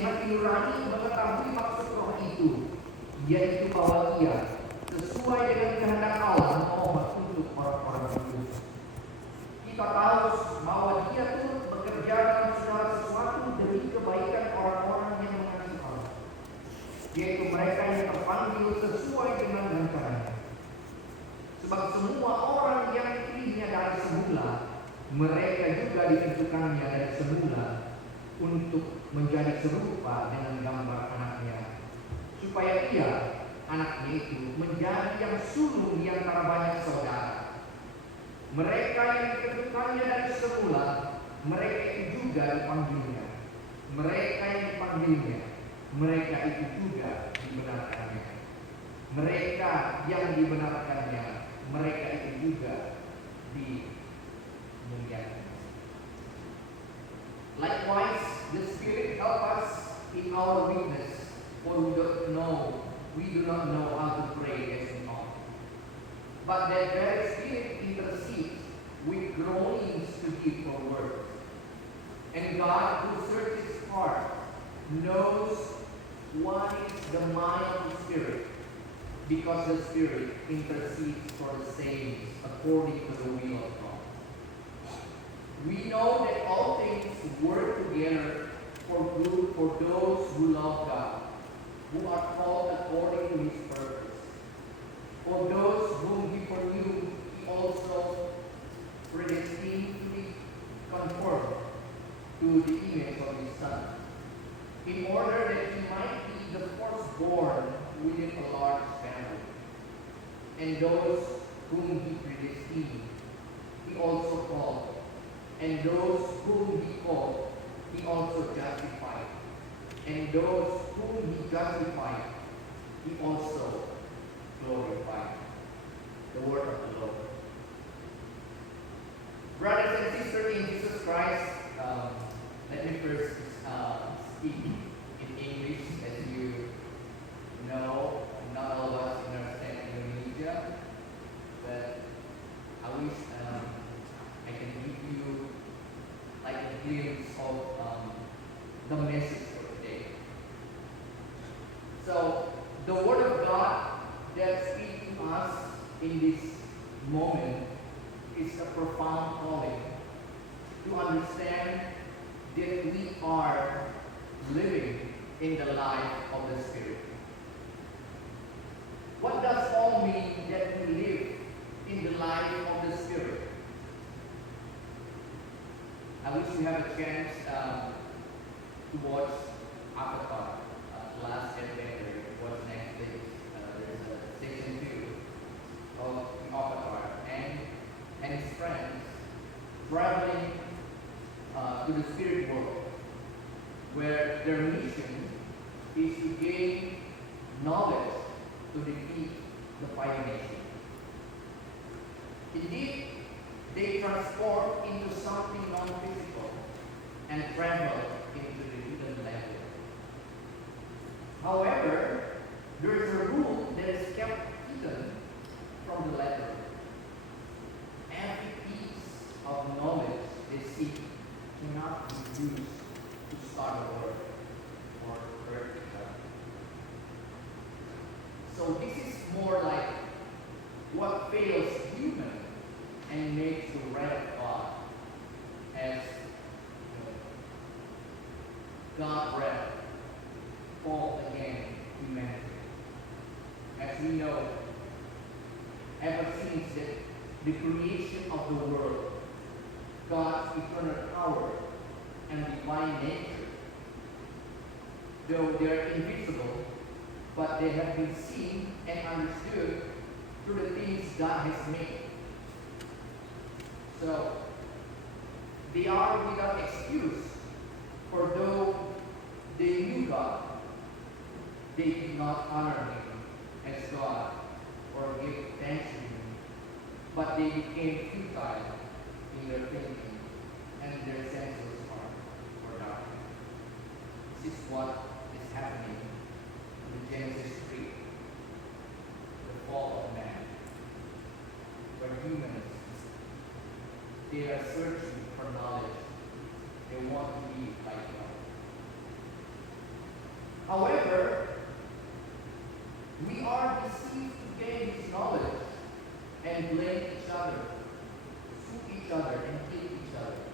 Isi hati nurani mengetahui maksud roh itu, yaitu bahwa ia sesuai dengan kehendak Allah mau untuk orang-orang kudus. Kita tahu bahwa dia turut bekerja dalam segala sesuatu demi kebaikan orang-orang yang mengasihi Allah, yaitu mereka yang terpanggil sesuai dengan rencananya. Sebab semua orang yang dipilihnya dari semula, mereka juga ditentukannya dari semula untuk menjadi serupa dengan gambar anaknya, supaya ia, anaknya itu, menjadi yang sulung di antara banyak saudara. Mereka yang ditentukannya dari semula, mereka itu juga dipanggilnya. Mereka yang dipanggilnya, mereka itu juga dibenarkannya. Mereka yang dibenarkannya, mereka itu juga dimuliakan. Likewise, the Spirit help us in our weakness, for we do not know how to pray as we ought. But that very Spirit intercedes with groanings too deep for words. And God, who searches heart, knows what is the mind of the Spirit, because the Spirit intercedes for the saints according to the will of God. We know that all things work together for good for those who love God, who are called according to His purpose. For those whom He foreknew, He also predestined to be conformed to the image of His Son, in order that He might be the firstborn within a large family. And those whom He predestined, He also called. And those whom He called, He also justified. And those whom He justified, He also glorified. The word of the Lord. Brothers and sisters in Jesus Christ, let me first speak in English. As you know, not all of us understand Indonesia, but I wish I can give you like a glimpse of the message for today. So, the Word of God that speaks to us in this moment is a profound calling to understand that we are living in the life of the Spirit. What does all mean that we live in the life of the Spirit? I wish you have a chance to watch Avatar, Last Adventure. What's next week? There's a season 2 of the Avatar, and his friends traveling to the spirit world, where their mission is to gain knowledge to defeat the fire nation. Indeed, they transform into something non-physical and travel into the hidden level. However, there is a rule that is kept hidden from the letter. Every piece of knowledge they seek cannot be used to start a work or hurt each other. So this is more like what fails human and makes the wrath of God, as God's wrath fall against humanity. As we know, ever since the creation of the world, God's eternal power and divine nature, though they are invisible, but they have been seen and understood through the things God has made. So, they are without excuse, for though they knew God, they did not honor Him as God or give thanks to Him, but they became futile in their thinking, and their senses were darkened. This is what is happening in Genesis 3, the fall of man, where humans, they are searching for knowledge. They want to be like God. However, we are deceived to gain this knowledge and blame each other, sue each other, and kill each other.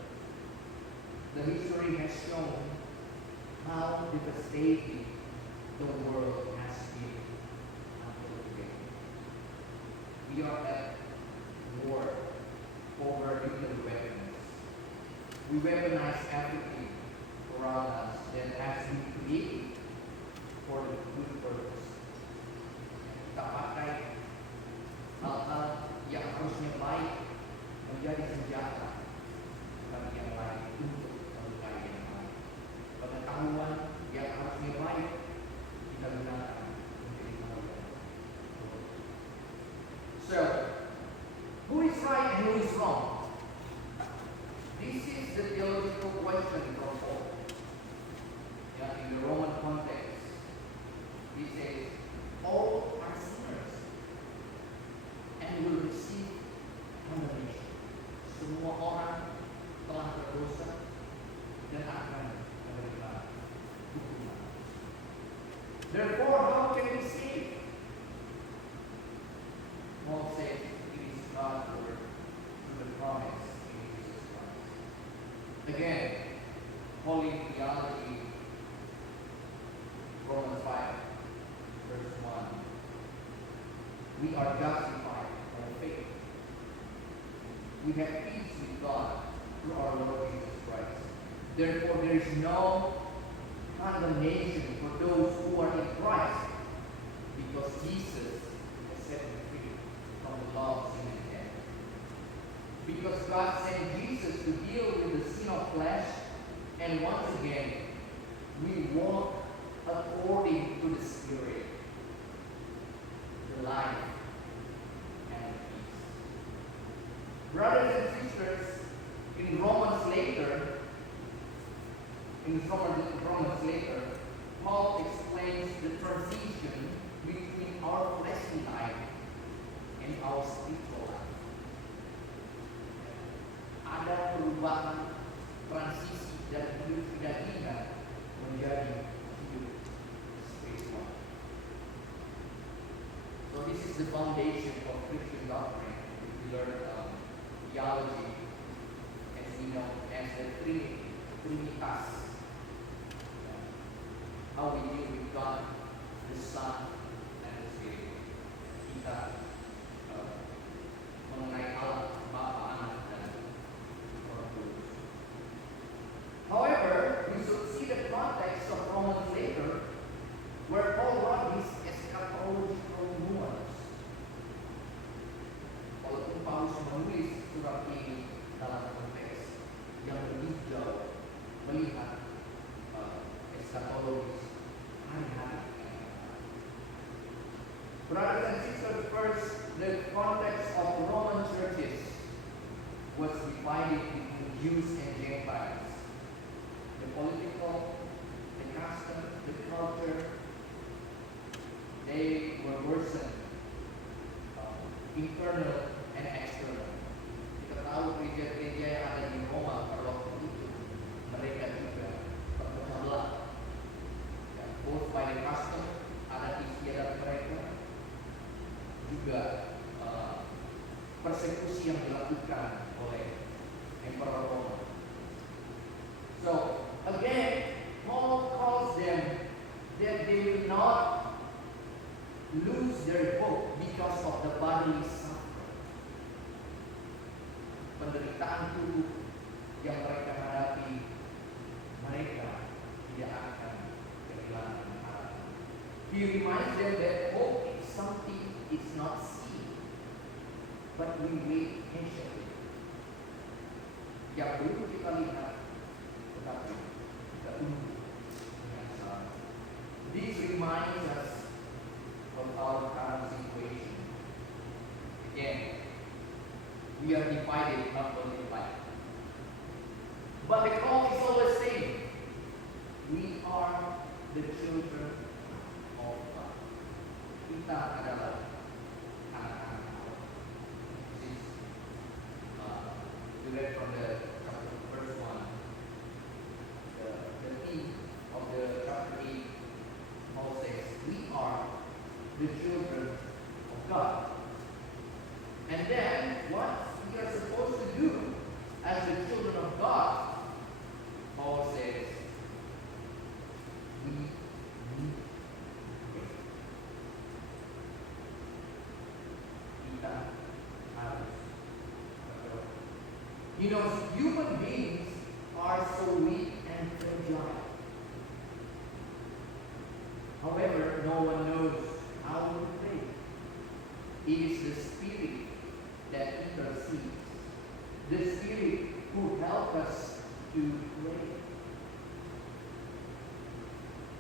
The history has shown how devastating the world has been until today. We are at war over nuclear weapons. We weaponize everything around us that has been created for the good purpose. Kita pakai hal-hal yang harusnya baik menjadi senjata bagi yang lain untuk melukai yang lain. Pengetahuan yang harusnya baik kita gunakan menjadi hal yang buruk. So, who is right and who is wrong? This is the theological question from Paul. In the Roman context, he says, all are sinners and will receive condemnation. Semua orang telah berdosa dan akan menerima hukuman. Therefore, how can we save? Paul says it is God's word through the promise in Jesus Christ. Again, holy theology, Romans 5, verse 1. We are justified by faith. We have peace with God through our Lord Jesus Christ. Therefore, there is no condemnation for those who are in Christ, because Jesus has set me free from the law of sin and death. Because God sent Jesus to deal with the sin of flesh, and once again, we walk according to the Spirit, the life and peace. Brothers and sisters, in Romans later, Paul explains the transition between our fleshly life and our spiritual life. Ada perubahan transisi dari hidup kedagingan menjadi hidup spiritual. So this is the foundation of Christian doctrine. We learn theology, as we know, as the Trinitas. How we deal with God, the Son, and the Spirit. Kita mengenai Allah, Bapa, Anak, dan Roh Kudus. However, we should see the context of Romans later, where Paul brought his eschatological nuance. Walaupun Paulus menulis surat ini dalam konteks yang lebih jauh, melihat eschatologis hari-hari. Brothers and sisters, first, the context of Roman churches was divided between Jews and Gentiles. The political, the custom, the culture, they were worsened, internal and external. Kita tahu gereja-gereja yang ada di Roma pada waktu itu, mereka juga terpecah belah. Both by the custom, adat istiadat mereka, juga persekusi yang dilakukan oleh Emperor Roma. So, again, Paul calls them that they will not lose their hope because of the bodily suffering. Penderitaan tubuh yang mereka hadapi, mereka tidak akan kehilangan harapan. He reminds them that hope is something it's not seen, but we wait patiently. Yang belum kita lihat, tetapi kita tunggu dengan sabar. This reminds us of our current situation. Again, we are divided not only by, but the call is always same. We are the children of God. Kita adalah anak-anak Allah. This is we read from the chapter verse 1. The theme of the chapter 8 the children of God. And then, what we are supposed to do as the children of God, Paul says, we need kita harus berdoa. You know, human beings are so weak and fragile. However, no one knows how to pray. It is the Spirit that intercedes. The Spirit who helps us to pray.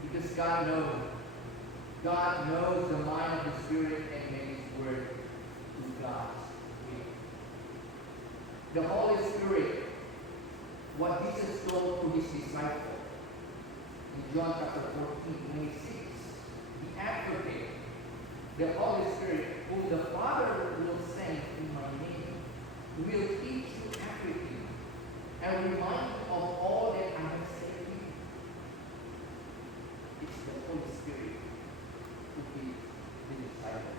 Because God knows. God knows the mind of the Spirit and makes His word to God's will. The Holy Spirit, what Jesus told to His disciples in John chapter 14:26, the Advocate, the Holy Spirit, whom the Father will send in my name, will teach you everything and remind you of all that I have said to you. It's the Holy Spirit who gives the disciple.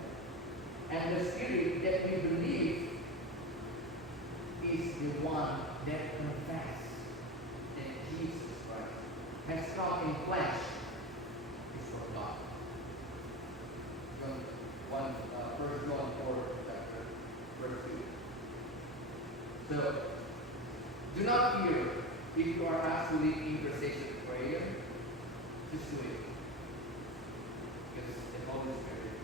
And the Spirit that we believe is the one that confesses that Jesus Christ has come in flesh is from God. John 1, 1 John 4, chapter verse 2. So, do not fear if you are asked to lead intercession prayer. Just do it. Because the Holy Spirit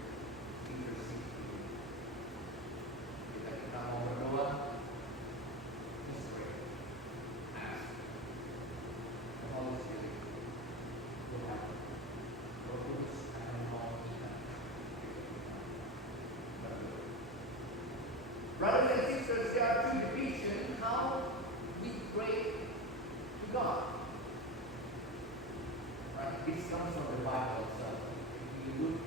intercedes for you. Jika kita mau berdoa, just pray. Ask. The Holy Spirit will help. Roh Kudus akan menolong kita. Brothers and sisters, there are two divisions how we pray to God. Right? This comes from the Bible itself. If you look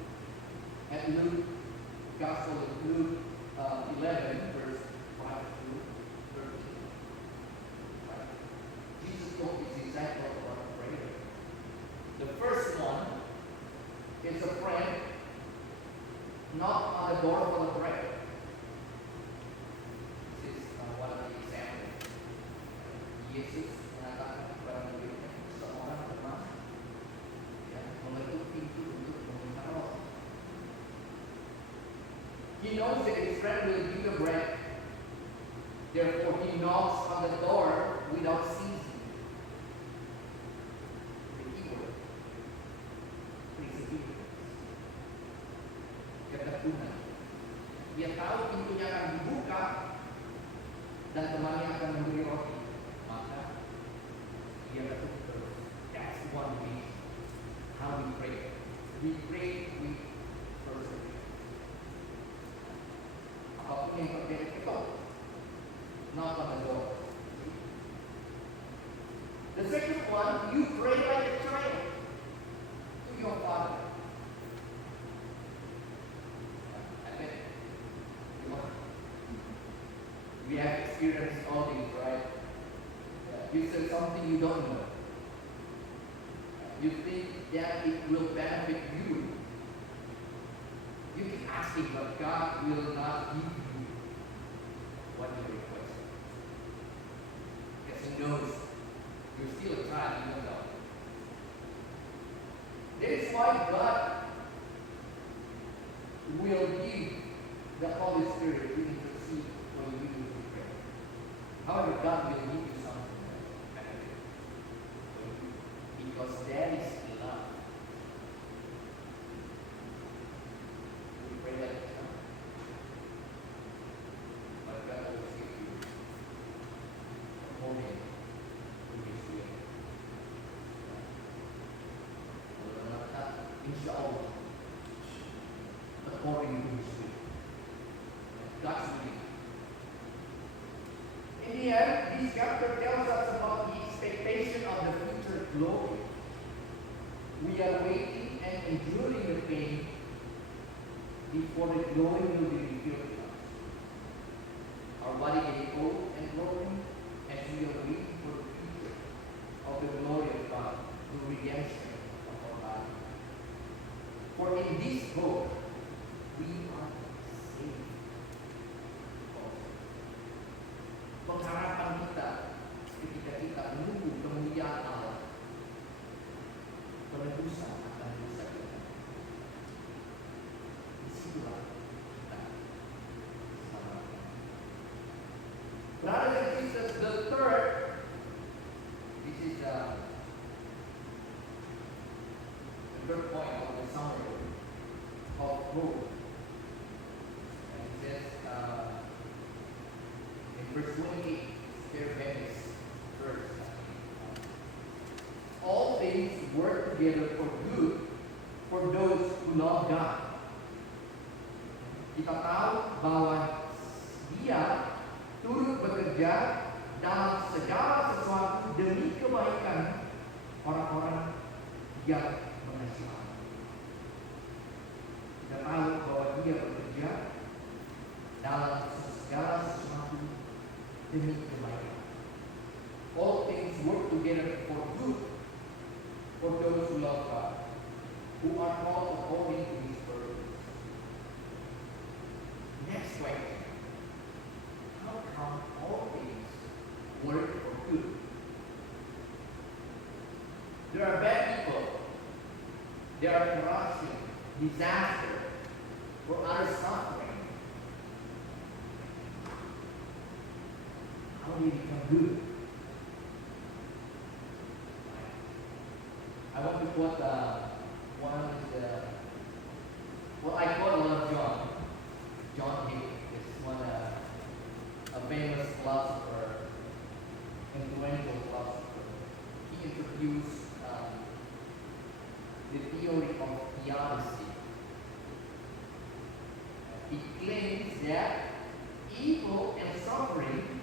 at Luke, Gospel of Luke 11, verse 5 to 13. Right? Jesus told his disciples about prayer. The first one is a friend knock on the door for the bread. This is one of the examples. Yesus mengatakan kepada muridnya, seorang teman yang mengetuk pintu untuk meminta roti. He knows that his friend will give the bread. Therefore, he knocks on the door without ceasing. The keyword, perseverance. Ketekunan. Dia tahu pintunya akan dibuka dan temannya akan memberi roti. Maka dia ketuk terus. That's one way how we pray. We pray with perseverance. Apapun yang terjadi, ketuk. Knock on the door. The second one, you pray like a child to your father. We have experienced all these, right? You said something you don't know. You think that it will benefit you. You keep asking, but God will not give you what you request. Because He knows you're still a child, you don't know. That is why God will give the Holy Spirit to intercede for you to pray. However, God will give you something better for you, because that is love. We pray like a child, but God will give you according to His will. Inshallah, according to His will. God's will. In the end, this chapter tells us about the expectation of the future glory. We are waiting and enduring the pain before the glory will be revealed to us. Our body is old and broken as we are waiting for the future of the glory of God, the redemption of our body. For in this hope third point of the summary of hope. And it says in verse 28, very famous verse. All things work together for good for those who love God. Kita tahu bahwa Dia turut bekerja dalam segala sesuatu demi kebaikan orang-orang yang mengasihi Allah. Kita tahu bahwa Dia bekerja dalam segala sesuatu demi kebaikan. All things work together for good for those who love God, who are called according to His purpose. Next question. How come all things work for good? There are bad people. There are corruption, disaster, or other suffering. How do you become good? I want to quote one is I quote a lot of John Hick is one a famous philosopher, influential philosopher. He introduced the theory of theodicy. He claims that evil and suffering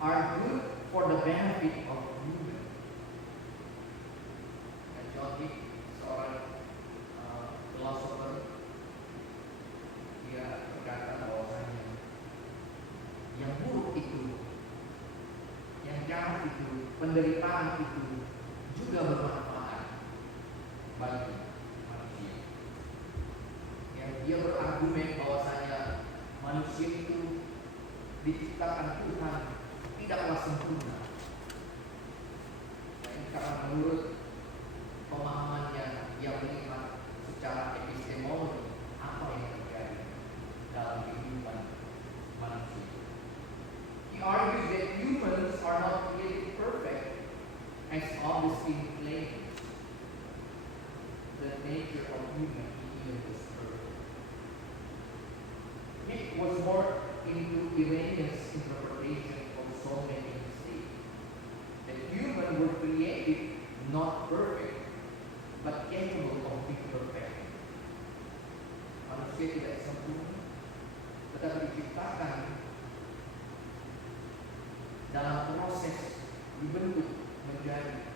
are good for the benefit of human. And John Hick, seorang philosopher, dia berkata bahwasanya yang buruk itu, yang jahat itu, penderitaan itu juga bermanfaat bagi manusia. Yang dia berargumen bahwasanya manusia itu diciptakan Tuhan tidaklah sempurna. Karena menurut pemahamannya yang melihat secara epistemologi apa yang terjadi dalam kehidupan manusia. He argues that humans are not created perfect, as Augustine claims. The nature of human being is perfect. It was more into Iranian's interpretation of so many mistakes. That humans were created not perfect, but capable of imperfection. Manusia tidak sempurna, tetapi diciptakan dalam proses dibentuk menjadi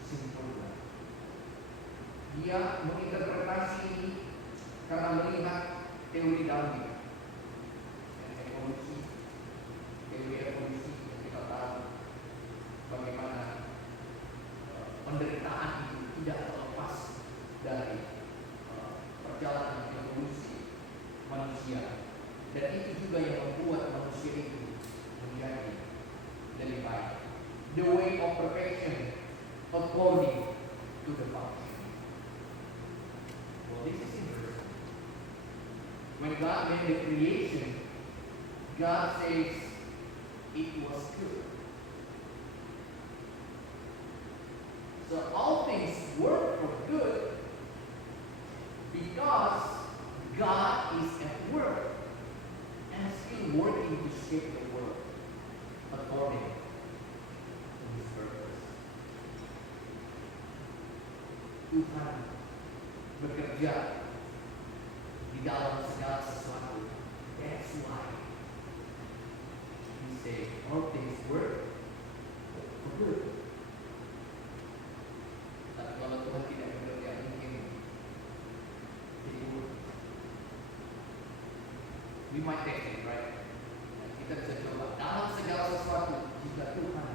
sempurna. Dia menginterpretasi ini karena melihat teori Darwin, teori evolusi yang kita tahu bagaimana penderitaan itu tidak terlepas dari perjalanan evolusi manusia, dan itu juga yang membuat manusia itu menjadi lebih baik. The way of perfection according to the function. Well, this is interesting. When God made the creation, God says it was good. So all things work for good because God is at work and still working to shape the world according to His purpose. Tuhan bekerja di dalam segala sesuatu. That's why He says all things work for good. Tapi kalau Tuhan tidak bekerja, mungkin itu we might take it, right? Kita bisa coba dalam segala sesuatu jika Tuhan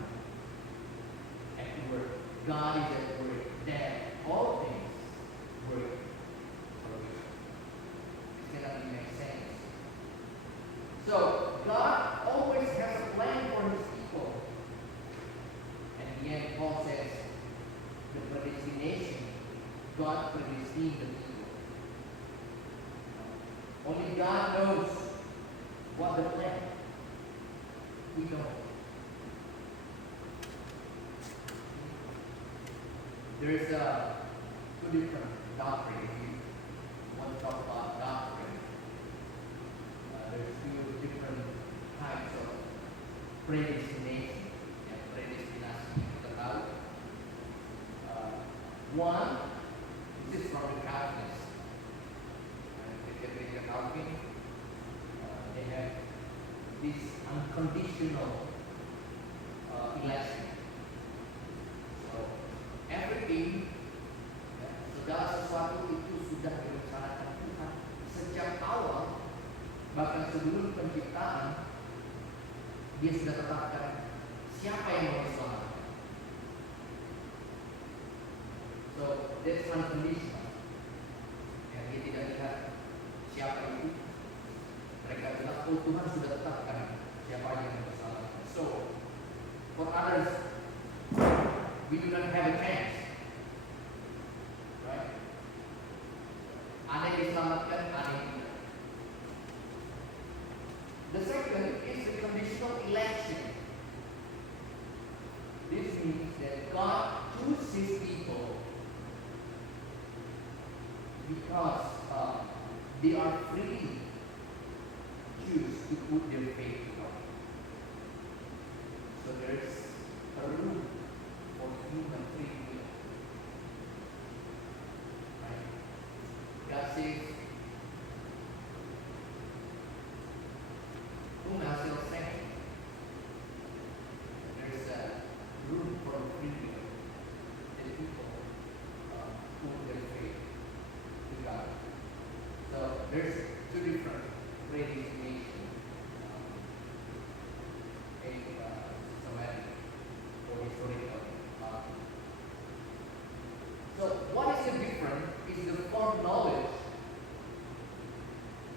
at work, God is at work, then all things work for good. It's gonna make sense. So God always has a plan for His people. And in the end, Paul says the predestination, God predestined the people. Only God knows what the plan. We don't. There's two different doctrines. You want to talk about doctrine. There's two different types of predestination and predestinasi kita tahu. One, this is from the Calvinists. The Calvin, they have this unconditional election. So everything, segala sesuatu itu sudah direncanakan Tuhan sejak awal, bahkan sebelum penciptaan dia sudah tetapkan siapa yang mau diselamatkan. So that's unconditional. Ya, dia tidak lihat siapa itu. Mereka bilang, oh Tuhan sudah tetapkan siapa yang mau diselamatkan. So for others, we do not have a chance. Right? Ada yang diselamatkan, ada yang tidak. The second is the conditional election. This means that God chooses people because they are free to choose to put their faith in God. So there's a room for human free will. Right? God says, whom I shall send. There's a room for free will. The people put their faith in God. So there's two different predestination. Systematic or historical. So what is the difference is the foreknowledge.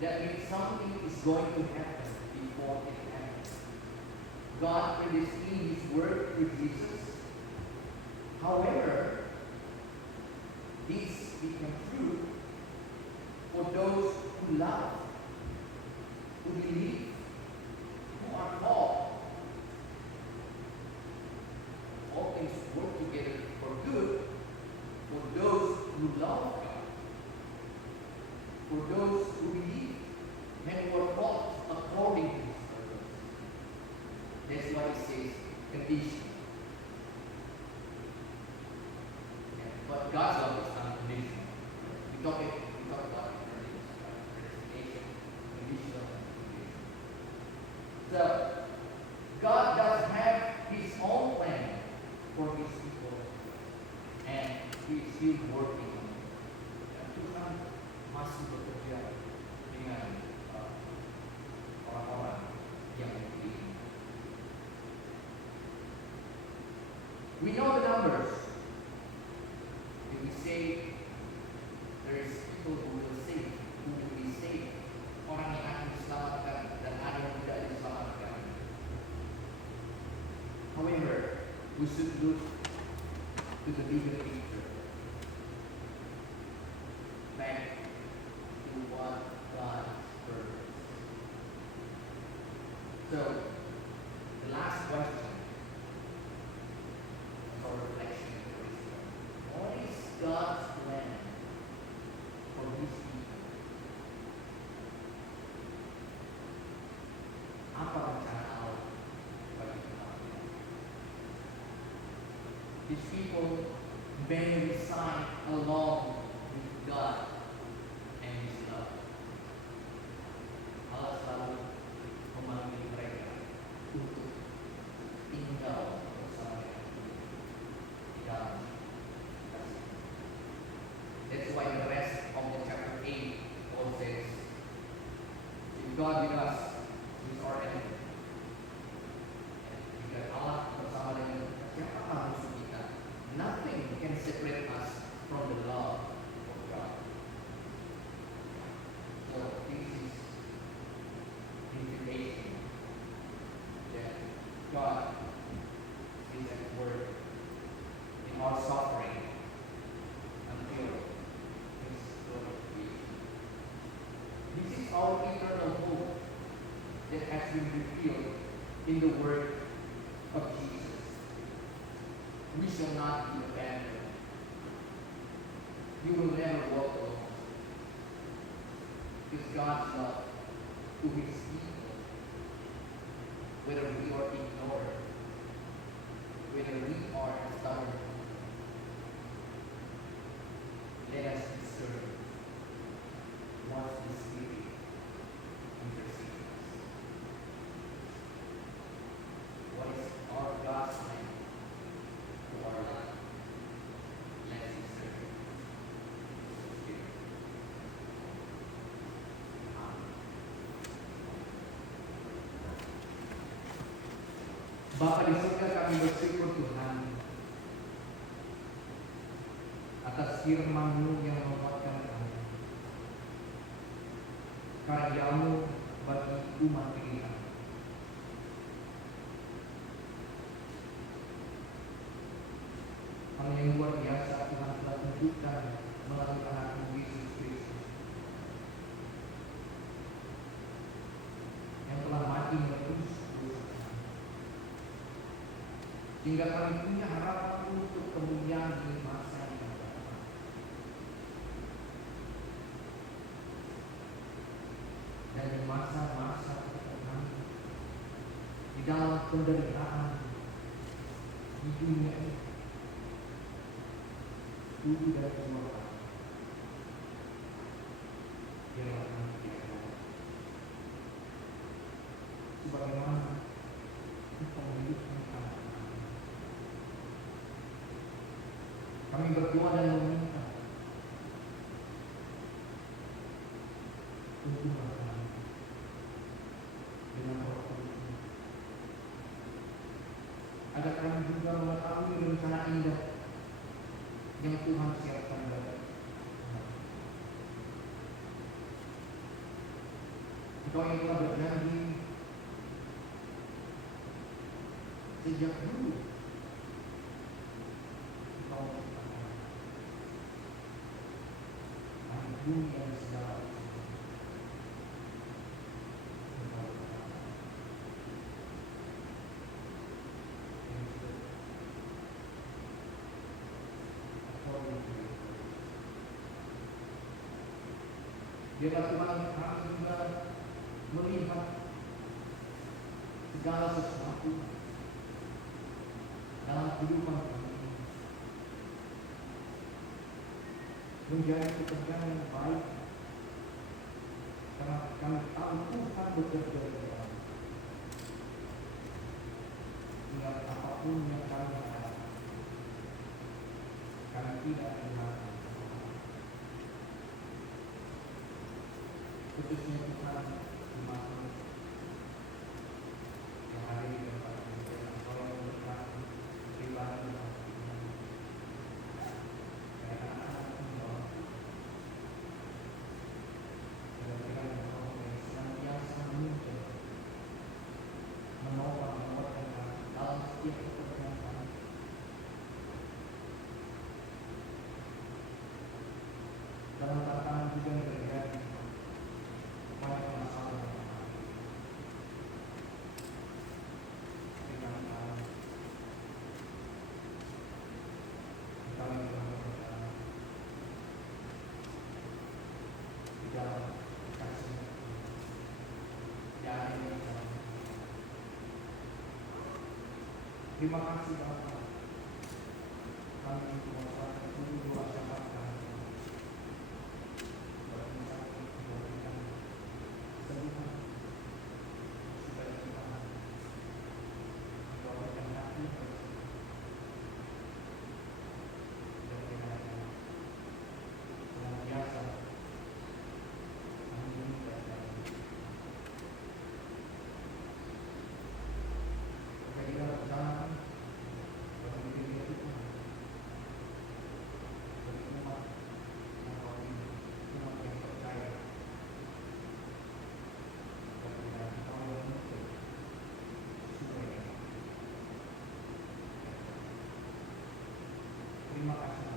That means something is going to happen before it happens. God predestined His word to Jesus. However, this became true for those who love, who believe, who are called. All things work together for good for those who love God, for those who believe, and who are called according to His purpose. That's why it says condition. But God's love is unconditional. We talk about predestination, conditional, and conditional. So God does have His own plan for His people, and He is still working on it. Dan Tuhan masih bekerja dengan orang-orang yang dipilih. We know the numbers. If we say there is people who will save, who will be saved, orang yang akan diselamatkan dan ada yang tidak diselamatkan. However, we should look to the bigger picture. Back to what God's purpose. So, the last question for reflection is, what is God's plan for His people? Apa rencana Allah bagi kita? These people may reside along with God and His love. Allah selalu memanggil mereka untuk tinggal bersama dengan Dia di dalam kasih. That's why the rest of the chapter 8 Paul says, if God with us, He is our enemy. Jika Allah bersama dengan kita, siapakah musuh kita? Nothing can separate us from the love of God. So this is the invitation that God is at work in our suffering until His glorification. This is our eternal hope that has been revealed in the Word of Jesus. We shall not be abandoned. You will never walk alone. Because God's love to His people, whether we are ignored, whether we are stubborn, let us discern what the Spirit intercedes us. What is our God's plan for our life? Let's discern the Spirit. Bapa di surga, kami bersyukur Tuhan atas firman-Mu yang menguatkan kami. Karya-Mu bagi umat pilihan. Hal yang luar biasa Tuhan telah tunjukkan melalui anak-Mu Yesus Kristus yang telah mati menebus dosa kami. Sehingga kami punya harapan untuk kemuliaan di masa yang akan datang. Dan di masa-masa tertenang, di dalam penderitaan di dunia ini, tubuh dan jiwa kami, biarlah kami dijaga. Sebagaimana Engkau menghidupkan kami. Kami berdoa dan meminta tuntunlah kami dengan Roh Kudus, agar kami juga mengetahui rencana indah yang Tuhan siapkan bagi kami. Engkau yang telah berjanji sejak dulu Engkau menciptakan langit bumi dan segala sesuatu. Engkau berkata, biarlah Tuhan kami juga melihat segala sesuatu dalam kehidupan kami menjadi pekerjaan yang baik, karena kami tahu Tuhan bekerja di dalam. Ingat apapun yang kami harapkan, kami tidak kehilangan. Khususnya Tuhan di masa yang hari ini tempat ini, yang tolong berkati pribadi dan anak-anak membawa dan dengan Engkau yang senantiasa muncul menopang menguatkan kami dalam setiap pekerjaan kami. Dalam tantangan juga yang terjadi, banyak masalah yang kami. Dengan kami telah berjalan di dalam kasih dan ini kami. Terima kasih Bapa. Kami mengucapkan seluruh doa syafaat kami. Terima kasih.